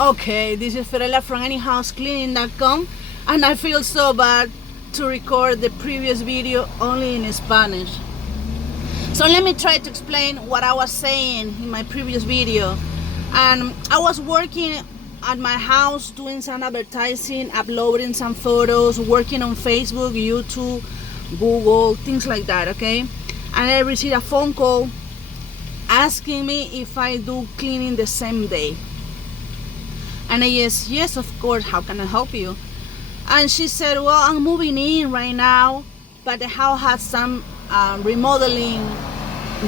Okay, this is Fiorella from anyhousecleaning.com, and I feel so bad to record the previous video only in Spanish. So let me try to explain what I was saying in my previous video. And I was working at my house doing some advertising, uploading some photos, working on Facebook, YouTube, Google, things like that, okay? And I received a phone call asking me if I do cleaning the same day. And I said, yes, of course, how can I help you? And she said, well, I'm moving in right now, but the house has some remodeling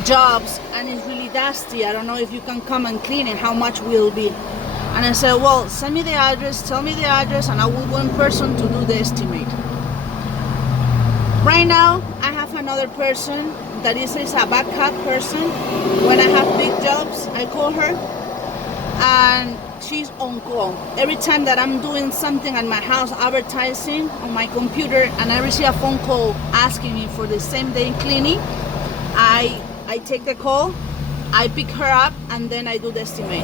jobs and it's really dusty. I don't know if you can come and clean it, how much will it be? And I said, well, send me the address, tell me the address, and I will go in person to do the estimate. Right now, I have another person that is a backup person. When I have big jobs, I call her and she's on call. Every time that I'm doing something at my house, advertising on my computer, and I receive a phone call asking me for the same day cleaning, I take the call, I pick her up, and then I do the estimate.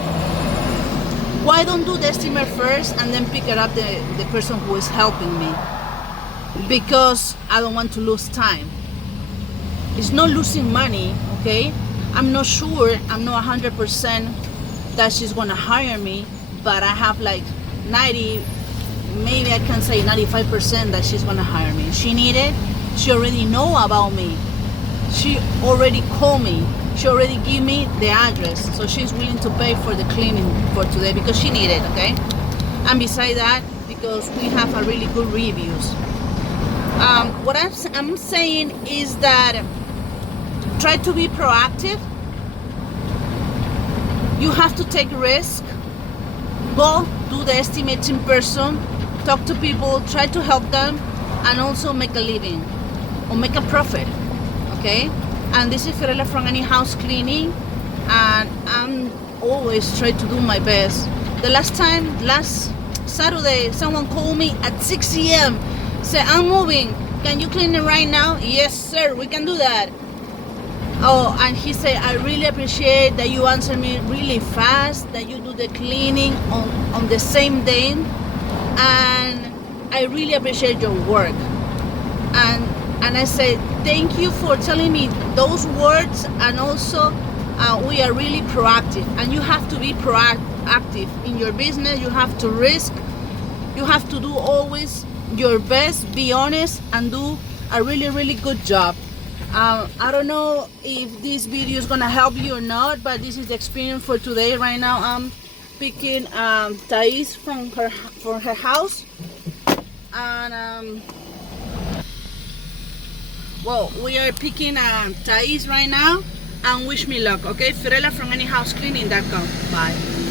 Why don't do the estimate first and then pick it up the person who is helping me? Because I don't want to lose time. It's not losing money, okay? I'm not sure, I'm not 100% that she's gonna hire me, but I have like 90, maybe I can say 95% that she's gonna hire me. She need it, she already know about me. She already called me, she already give me the address, so she's willing to pay for the cleaning for today because she need it, okay? And besides that, because we have a really good reviews. What I'm saying is that try to be proactive. You have to take risk. Go do the estimates in person, talk to people, try to help them, and also make a living or make a profit, okay? And this is Fiorella from Any House Cleaning, and I'm always try to do my best. The last Saturday, someone called me at 6 a.m. said, I'm moving, can you clean it right now? Yes, sir, we can do that. Oh, and he said, I really appreciate that you answer me really fast, that you do the cleaning on the same day, and I really appreciate your work. And I said, thank you for telling me those words, and also we are really proactive, and you have to be proactive in your business. You have to risk, you have to do always your best, be honest, and do a really, really good job. I don't know if this video is gonna help you or not, but this is the experience for today. Right now I'm picking Thais from her house, and well, we are picking Thais right now, and wish me luck, okay? Fiorella from anyhousecleaning.com. Bye.